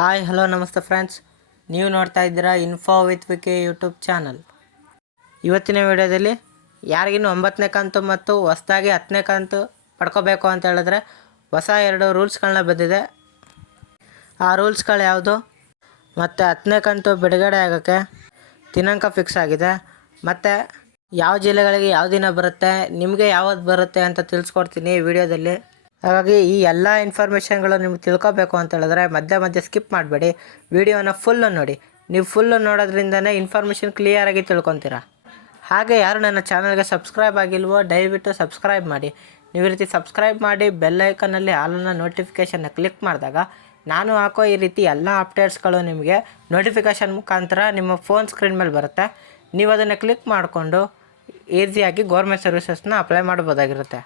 Hi hello ನಮಸ್ತೆ friends ನೀವು ನೋಡ್ತಾ ಇದ್ದೀರಾ info with VK YouTube channel ಇವತ್ತಿನ ವಿಡಿಯೋದಲ್ಲಿ ಯಾರಿಗಿನ್ನು ಒಂಬತ್ತನೇ ಕಂತು ಮತ್ತು ಹೊಸದಾಗಿ ಹತ್ತನೇ ಕಂತು ಪಡ್ಕೋಬೇಕು ಅಂತ ಹೇಳಿದ್ರೆ ಹೊಸ ಎರಡು ರೂಲ್ಸ್ಗಳನ್ನ ಬಂದಿದೆ ಆ ರೂಲ್ಸ್ಗಳು ಯಾವುದು? ಮತ್ತು ಹತ್ತನೇ ಕಂತು ಬಿಡುಗಡೆ ಆಗೋಕ್ಕೆ ದಿನಾಂಕ ಫಿಕ್ಸ್ ಆಗಿದೆ. ಮತ್ತು ಯಾವ ಜಿಲ್ಲೆಗಳಿಗೆ ಯಾವ ದಿನ ಬರುತ್ತೆ? ನಿಮಗೆ ಯಾವತ್ತು ಬರುತ್ತೆ ಅಂತ ತಿಳಿಸ್ಕೊಡ್ತೀನಿ ವಿಡಿಯೋದಲ್ಲಿ. ಹಾಗಾಗಿ ಈ ಎಲ್ಲ ಇನ್ಫಾರ್ಮೇಷನ್ಗಳು ನಿಮ್ಗೆ ತಿಳ್ಕೊಬೇಕು ಅಂತ ಹೇಳಿದ್ರೆ ಮಧ್ಯೆ ಮಧ್ಯೆ ಸ್ಕಿಪ್ ಮಾಡಬೇಡಿ. ವಿಡಿಯೋನ ಫುಲ್ಲು ನೋಡಿ. ನೀವು ಫುಲ್ಲು ನೋಡೋದ್ರಿಂದನೇ ಇನ್ಫಾರ್ಮೇಷನ್ ಕ್ಲಿಯರಾಗಿ ತಿಳ್ಕೊತೀರ. ಹಾಗೆ ಯಾರು ನನ್ನ ಚಾನಲ್ಗೆ ಸಬ್ಸ್ಕ್ರೈಬ್ ಆಗಿಲ್ವೋ ದಯವಿಟ್ಟು ಸಬ್ಸ್ಕ್ರೈಬ್ ಮಾಡಿ. ನೀವು ಈ ರೀತಿ ಸಬ್ಸ್ಕ್ರೈಬ್ ಮಾಡಿ ಬೆಲ್ ಐಕನಲ್ಲಿ ಆಲನ್ನ ನೋಟಿಫಿಕೇಷನ್ನ ಕ್ಲಿಕ್ ಮಾಡಿದಾಗ ನಾನು ಹಾಕೋ ಈ ರೀತಿ ಎಲ್ಲ ಅಪ್ಡೇಟ್ಸ್ಗಳು ನಿಮಗೆ ನೋಟಿಫಿಕೇಷನ್ ಮುಖಾಂತರ ನಿಮ್ಮ ಫೋನ್ ಸ್ಕ್ರೀನ್ ಮೇಲೆ ಬರುತ್ತೆ. ನೀವು ಅದನ್ನು ಕ್ಲಿಕ್ ಮಾಡಿಕೊಂಡು ಈಸಿಯಾಗಿ ಗೌರ್ಮೆಂಟ್ ಸರ್ವಿಸಸ್ನ ಅಪ್ಲೈ ಮಾಡ್ಬೋದಾಗಿರುತ್ತೆ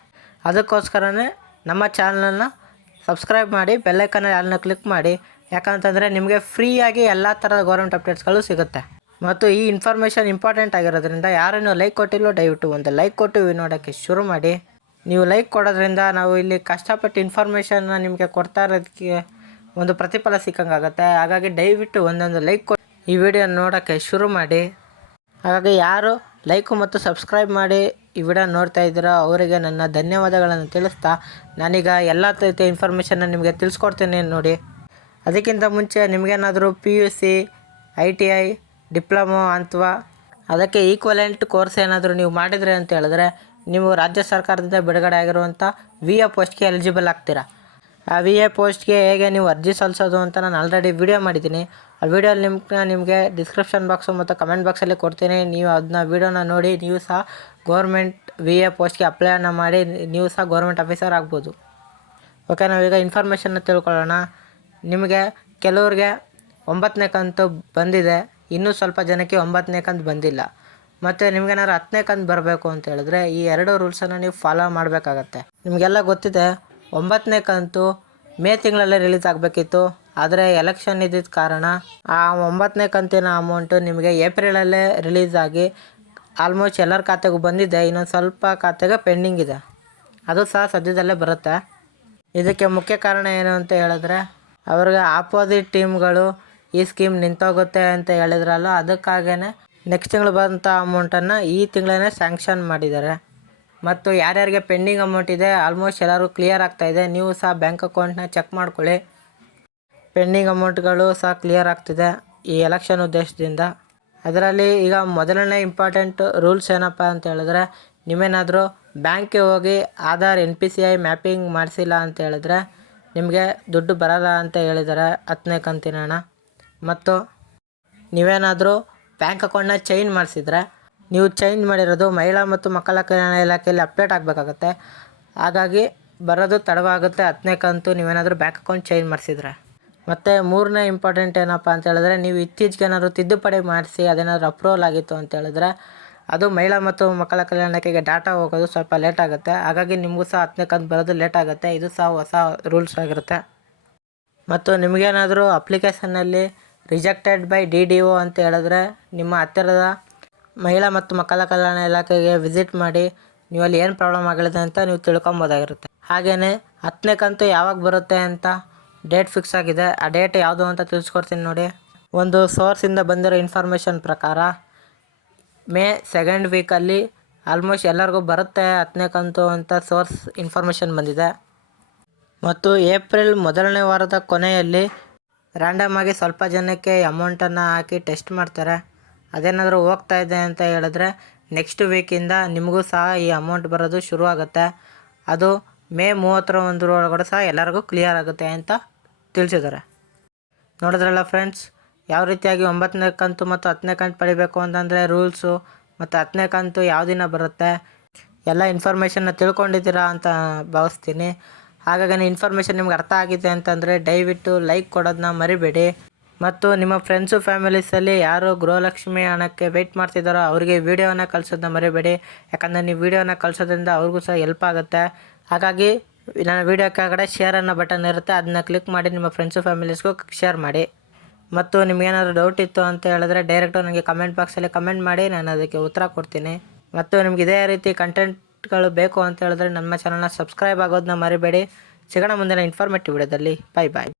ಅದಕ್ಕೋಸ್ಕರನೇ ನಮ್ಮ ಚಾನಲನ್ನು ಸಬ್ಸ್ಕ್ರೈಬ್ ಮಾಡಿ ಬೆಲ್ಲೈಕನ್ನ ಯಾಲನ್ನ ಕ್ಲಿಕ್ ಮಾಡಿ. ಯಾಕಂತಂದರೆ ನಿಮಗೆ ಫ್ರೀಯಾಗಿ ಎಲ್ಲ ಥರದ ಗೌರ್ಮೆಂಟ್ ಅಪ್ಡೇಟ್ಸ್ಗಳು ಸಿಗುತ್ತೆ. ಮತ್ತು ಈ ಇನ್ಫಾರ್ಮೇಷನ್ ಇಂಪಾರ್ಟೆಂಟ್ ಆಗಿರೋದ್ರಿಂದ ಯಾರೇನು ಲೈಕ್ ಕೊಟ್ಟಿಲ್ಲೋ ದಯವಿಟ್ಟು ಒಂದು ಲೈಕ್ ಕೊಟ್ಟು ವಿ ನೋಡೋಕ್ಕೆ ಶುರು ಮಾಡಿ. ನೀವು ಲೈಕ್ ಕೊಡೋದ್ರಿಂದ ನಾವು ಇಲ್ಲಿ ಕಷ್ಟಪಟ್ಟು ಇನ್ಫಾರ್ಮೇಷನ್ನ ನಿಮಗೆ ಕೊಡ್ತಾ ಇರೋದಕ್ಕೆ ಒಂದು ಪ್ರತಿಫಲ ಸಿಕ್ಕಂಗಾಗುತ್ತೆ. ಹಾಗಾಗಿ ದಯವಿಟ್ಟು ಒಂದೊಂದು ಲೈಕ್ ಕೊಟ್ಟು ಈ ವಿಡಿಯೋ ನೋಡೋಕ್ಕೆ ಶುರು ಮಾಡಿ. ಹಾಗಾಗಿ ಯಾರು ಲೈಕು ಮತ್ತು ಸಬ್ಸ್ಕ್ರೈಬ್ ಮಾಡಿ ಈ ವಿಡಿಯೋ ನೋಡ್ತಾ ಇದ್ದೀರೋ? ಅವರಿಗೆ ನನ್ನ ಧನ್ಯವಾದಗಳನ್ನು ತಿಳಿಸ್ತಾ ನಾನೀಗ ಎಲ್ಲ ರೀತಿಯ ಇನ್ಫಾರ್ಮೇಷನ್ನ ನಿಮಗೆ ತಿಳಿಸ್ಕೊಡ್ತೀನಿ ನೋಡಿ. ಅದಕ್ಕಿಂತ ಮುಂಚೆ ನಿಮಗೇನಾದರೂ P U C I T I diploma ಅಥವಾ ಅದಕ್ಕೆ ಈಕ್ವಲೆಂಟ್ ಕೋರ್ಸ್ ಏನಾದರೂ ನೀವು ಮಾಡಿದರೆ ಅಂತ ಹೇಳಿದ್ರೆ, ನೀವು ರಾಜ್ಯ ಸರ್ಕಾರದಿಂದ ಬಿಡುಗಡೆ ಆಗಿರುವಂಥ ವಿ ಎ ಪೋಸ್ಟ್ಗೆ ಎಲಿಜಿಬಲ್ ಆಗ್ತೀರಾ. ಆ ವಿ ಎ ಪೋಸ್ಟ್ಗೆ ಹೇಗೆ ನೀವು ಅರ್ಜಿ ಸಲ್ಲಿಸೋದು ಅಂತ ನಾನು ಆಲ್ರೆಡಿ ವಿಡಿಯೋ ಮಾಡಿದ್ದೀನಿ. ಆ ವಿಡಿಯೋ ನಿಮ್ಗೆ ನಿಮಗೆ ಡಿಸ್ಕ್ರಿಪ್ಷನ್ ಬಾಕ್ಸು ಮತ್ತು ಕಮೆಂಟ್ ಬಾಕ್ಸಲ್ಲಿ ಕೊಡ್ತೀನಿ. ನೀವು ಅದನ್ನ ವಿಡಿಯೋನ ನೋಡಿ, ನೀವು ಸಹ ಗೌರ್ಮೆಂಟ್ ವಿ ಎ ಪೋಸ್ಟ್ಗೆ ಅಪ್ಲೈನ ಮಾಡಿ, ನೀವು ಸಹ ಗೌರ್ಮೆಂಟ್ ಆಫೀಸರ್ ಆಗ್ಬೋದು. ಓಕೆ ನಾವೀಗ ಇನ್ಫಾರ್ಮೇಷನ್ನ ತಿಳ್ಕೊಳ್ಳೋಣ. ನಿಮಗೆ ಕೆಲವ್ರಿಗೆ ಒಂಬತ್ತನೇ ಕಂತು ಬಂದಿದೆ. ಇನ್ನೂ ಸ್ವಲ್ಪ ಜನಕ್ಕೆ ಒಂಬತ್ತನೇ ಕಂತು ಬಂದಿಲ್ಲ. ಮತ್ತು ನಿಮಗೇನಾದ್ರು ಹತ್ತನೇ ಕಂತು ಬರಬೇಕು ಅಂತ ಹೇಳಿದ್ರೆ ಈ ಎರಡು ರೂಲ್ಸನ್ನು ನೀವು ಫಾಲೋ ಮಾಡಬೇಕಾಗತ್ತೆ. ನಿಮಗೆಲ್ಲ ಗೊತ್ತಿದೆ ಒಂಬತ್ತನೇ ಕಂತು ಮೇ ತಿಂಗಳಲ್ಲೇ ರಿಲೀಸ್ ಆಗಬೇಕಿತ್ತು. ಆದರೆ ಎಲೆಕ್ಷನ್ ಇದ್ದಿದ್ದ ಕಾರಣ ಆ ಒಂಬತ್ತನೇ ಕಂತಿನ ಅಮೌಂಟು ನಿಮಗೆ ಏಪ್ರಿಲಲ್ಲೇ ರಿಲೀಸ್ ಆಗಿ ಆಲ್ಮೋಸ್ಟ್ ಎಲ್ಲರ ಖಾತೆಗೂ ಬಂದಿದೆ. ಇನ್ನೊಂದು ಸ್ವಲ್ಪ ಖಾತೆಗೆ ಪೆಂಡಿಂಗ್ ಇದೆ. ಅದು ಸಹ ಸದ್ಯದಲ್ಲೇ ಬರುತ್ತೆ. ಇದಕ್ಕೆ ಮುಖ್ಯ ಕಾರಣ ಏನು ಅಂತ ಹೇಳಿದ್ರೆ, ಅವ್ರಿಗೆ ಆಪೋಸಿಟ್ ಟೀಮ್ಗಳು ಈ ಸ್ಕೀಮ್ ನಿಂತೋಗುತ್ತೆ ಅಂತ ಹೇಳಿದ್ರಲ್ಲ ಅದಕ್ಕಾಗೇ ನೆಕ್ಸ್ಟ್ ತಿಂಗಳು ಬಂದಂಥ ಅಮೌಂಟನ್ನು ಈ ತಿಂಗಳೇ ಸ್ಯಾಂಕ್ಷನ್ ಮಾಡಿದ್ದಾರೆ. ಮತ್ತು ಯಾರ್ಯಾರಿಗೆ ಪೆಂಡಿಂಗ್ ಅಮೌಂಟ್ ಇದೆ ಆಲ್ಮೋಸ್ಟ್ ಎಲ್ಲರೂ ಕ್ಲಿಯರ್ ಆಗ್ತಾಯಿದೆ ನೀವು ಸಹ ಬ್ಯಾಂಕ್ ಅಕೌಂಟ್ನ ಚೆಕ್ ಮಾಡ್ಕೊಳ್ಳಿ. ಪೆಂಡಿಂಗ್ ಅಮೌಂಟ್ಗಳು ಸಹ ಕ್ಲಿಯರ್ ಆಗ್ತಿದೆ ಈ ಎಲೆಕ್ಷನ್ ಉದ್ದೇಶದಿಂದ. ಅದರಲ್ಲಿ ಈಗ ಮೊದಲನೇ ಇಂಪಾರ್ಟೆಂಟ್ ರೂಲ್ಸ್ ಏನಪ್ಪ ಅಂತ ಹೇಳಿದ್ರೆ ನೀವೇನಾದರೂ ಬ್ಯಾಂಕ್ಗೆ ಹೋಗಿ Aadhaar N P C I mapping ಮಾಡಿಸಿಲ್ಲ ಅಂತ ಹೇಳಿದ್ರೆ, ನಿಮಗೆ ದುಡ್ಡು ಬರಲ್ಲ ಅಂತ ಹೇಳಿದ್ದಾರೆ ಹತ್ತನೇ ಕಂತಿನ ಮತ್ತು ನೀವೇನಾದರೂ ಬ್ಯಾಂಕ್ ಅಕೌಂಟ್ನ ಚೇಂಜ್ ಮಾಡಿಸಿದ್ರೆ ನೀವು ಚೇಂಜ್ ಮಾಡಿರೋದು ಮಹಿಳಾ ಮತ್ತು ಮಕ್ಕಳ ಕಲ್ಯಾಣ ಇಲಾಖೆಯಲ್ಲಿ ಅಪ್ಡೇಟ್ ಆಗಬೇಕಾಗತ್ತೆ. ಹಾಗಾಗಿ ಬರೋದು ತಡವಾಗುತ್ತೆ. ಹತ್ತನೇ ಕಂತು ನೀವೇನಾದರೂ ಬ್ಯಾಂಕ್ ಅಕೌಂಟ್ ಚೇಂಜ್ ಮಾಡಿಸಿದ್ರೆ. ಮತ್ತು ಮೂರನೇ ಇಂಪಾರ್ಟೆಂಟ್ ಏನಪ್ಪ ಅಂತ ಹೇಳಿದ್ರೆ, ನೀವು ಇತ್ತೀಚೆಗೆ ಏನಾದರೂ ತಿದ್ದುಪಡಿ ಮಾಡಿಸಿ, ಅದೇನಾದರೂ ಅಪ್ರೂವಲ್ ಆಗಿತ್ತು ಅಂತ ಹೇಳಿದ್ರೆ, ಅದು ಮಹಿಳಾ ಮತ್ತು ಮಕ್ಕಳ ಕಲ್ಯಾಣಕ್ಕೆ ಡಾಟಾ ಹೋಗೋದು ಸ್ವಲ್ಪ ಲೇಟ್ ಆಗುತ್ತೆ. ಹಾಗಾಗಿ ನಿಮಗೂ ಸಹ ಹತ್ತನೇ ಕಂತು ಬರೋದು ಲೇಟ್ ಆಗುತ್ತೆ. ಇದು ಸಹ ಹೊಸ ರೂಲ್ಸ್ ಆಗಿರುತ್ತೆ. ಮತ್ತು ನಿಮಗೇನಾದರೂ ಅಪ್ಲಿಕೇಶನ್ನಲ್ಲಿ rejected by D D O ಅಂತ ಹೇಳಿದ್ರೆ, ನಿಮ್ಮ ಹತ್ತಿರದ ಮಹಿಳಾ ಮತ್ತು ಮಕ್ಕಳ ಕಲ್ಯಾಣ ಇಲಾಖೆಗೆ ವಿಸಿಟ್ ಮಾಡಿ ನೀವು ಅಲ್ಲಿ ಏನು ಪ್ರಾಬ್ಲಮ್ ಆಗಲಿದೆ ಅಂತ ನೀವು ತಿಳ್ಕೊಬೋದಾಗಿರುತ್ತೆ. ಹಾಗೆಯೇ ಹತ್ತನೇ ಕಂತು ಯಾವಾಗ ಬರುತ್ತೆ ಅಂತ ಡೇಟ್ ಫಿಕ್ಸ್ ಆಗಿದೆ. ಆ ಡೇಟ್ ಯಾವುದು ಅಂತ ತಿಳಿಸ್ಕೊಡ್ತೀನಿ ನೋಡಿ. ಒಂದು ಸೋರ್ಸಿಂದ ಬಂದಿರೋ ಇನ್ಫಾರ್ಮೇಷನ್ ಪ್ರಕಾರ ಮೇ ಸೆಕೆಂಡ್ ವೀಕಲ್ಲಿ ಆಲ್ಮೋಸ್ಟ್ ಎಲ್ಲರಿಗೂ ಬರುತ್ತೆ ಹತ್ತನೇ ಕಂತು ಅಂತ ಸೋರ್ಸ್ ಇನ್ಫಾರ್ಮೇಷನ್ ಬಂದಿದೆ. ಮತ್ತು ಏಪ್ರಿಲ್ ಮೊದಲನೇ ವಾರದ ಕೊನೆಯಲ್ಲಿ ರ್ಯಾಂಡಮ್ ಆಗಿ ಸ್ವಲ್ಪ ಜನಕ್ಕೆ ಅಮೌಂಟನ್ನು ಹಾಕಿ ಟೆಸ್ಟ್ ಮಾಡ್ತಾರೆ. ಅದೇನಾದರೂ ಹೋಗ್ತಾ ಇದೆ ಅಂತ ಹೇಳಿದ್ರೆ ನೆಕ್ಸ್ಟ್ ವೀಕಿಂದ ನಿಮಗೂ ಸಹ ಈ ಅಮೌಂಟ್ ಬರೋದು ಶುರು ಆಗುತ್ತೆ. ಅದು ಮೇ ಮೂವತ್ತರ ಒಂದರ ಒಳಗಡೆ ಸಹ ಎಲ್ಲರಿಗೂ ಕ್ಲಿಯರ್ ಆಗುತ್ತೆ ಅಂತ ತಿಳಿಸಿದ್ದಾರೆ. ನೋಡಿದ್ರಲ್ಲ ಫ್ರೆಂಡ್ಸ್ ಯಾವ ರೀತಿಯಾಗಿ ಒಂಬತ್ತನೇ ಕಂತು ಮತ್ತು ಹತ್ತನೇ ಕಂತು ಪಡಿಬೇಕು ಅಂತಂದರೆ ರೂಲ್ಸು ಮತ್ತು ಹತ್ತನೇ ಕಂತು ಯಾವ ದಿನ ಬರುತ್ತೆ, ಎಲ್ಲ ಇನ್ಫಾರ್ಮೇಷನ್ನ ತಿಳ್ಕೊಂಡಿದ್ದೀರಾ ಅಂತ ಭಾವಿಸ್ತೀನಿ. ಹಾಗಾಗಿ ಇನ್ಫಾರ್ಮೇಷನ್ ನಿಮ್ಗೆ ಅರ್ಥ ಆಗಿದೆ ಅಂತಂದರೆ ದಯವಿಟ್ಟು ಲೈಕ್ ಕೊಡೋದನ್ನ ಮರಿಬೇಡಿ. ಮತ್ತು ನಿಮ್ಮ ಫ್ರೆಂಡ್ಸು ಫ್ಯಾಮಿಲೀಸಲ್ಲಿ ಯಾರು ಗೃಹಲಕ್ಷ್ಮಿ ಹಣಕ್ಕೆ ವೆಯ್ಟ್ ಮಾಡ್ತಿದ್ದಾರೋ ಅವರಿಗೆ ವೀಡಿಯೋನ ಕಳಿಸೋದನ್ನ ಮರಿಬೇಡಿ. ಯಾಕಂದರೆ ನೀವು ವೀಡಿಯೋನ ಕಳಿಸೋದ್ರಿಂದ ಅವ್ರಿಗೂ ಸಹ ಹೆಲ್ಪ್ ಆಗುತ್ತೆ. ಹಾಗಾಗಿ ನನ್ನ ವೀಡಿಯೋ ಕೆಳಗಡೆ ಶೇರ್ ಅನ್ನೋ ಬಟನ್ ಇರುತ್ತೆ. ಅದನ್ನ ಕ್ಲಿಕ್ ಮಾಡಿ ನಿಮ್ಮ ಫ್ರೆಂಡ್ಸು ಫ್ಯಾಮಿಲೀಸ್ಗೂ ಶೇರ್ ಮಾಡಿ. ಮತ್ತು ನಿಮಗೇನಾದರೂ ಡೌಟ್ ಇತ್ತು ಅಂತ ಹೇಳಿದ್ರೆ ಡೈರೆಕ್ಟು ನನಗೆ ಕಮೆಂಟ್ ಬಾಕ್ಸಲ್ಲಿ ಕಮೆಂಟ್ ಮಾಡಿ, ನಾನು ಅದಕ್ಕೆ ಉತ್ತರ ಕೊಡ್ತೀನಿ. ಮತ್ತು ನಿಮ್ಗೆ ಇದೇ ರೀತಿ ಕಂಟೆಂಟ್ಗಳು ಬೇಕು ಅಂತ ಹೇಳಿದ್ರೆ ನಮ್ಮ ಚಾನಲ್ನ ಸಬ್ಸ್ಕ್ರೈಬ್ ಆಗೋದನ್ನ ಮರಿಬೇಡಿ. ಸಿಗೋಣ ಮುಂದಿನ ಇನ್ಫಾರ್ಮೇಟಿವ್ ವಿಡಿಯೋದಲ್ಲಿ. ಬಾಯ್ ಬಾಯ್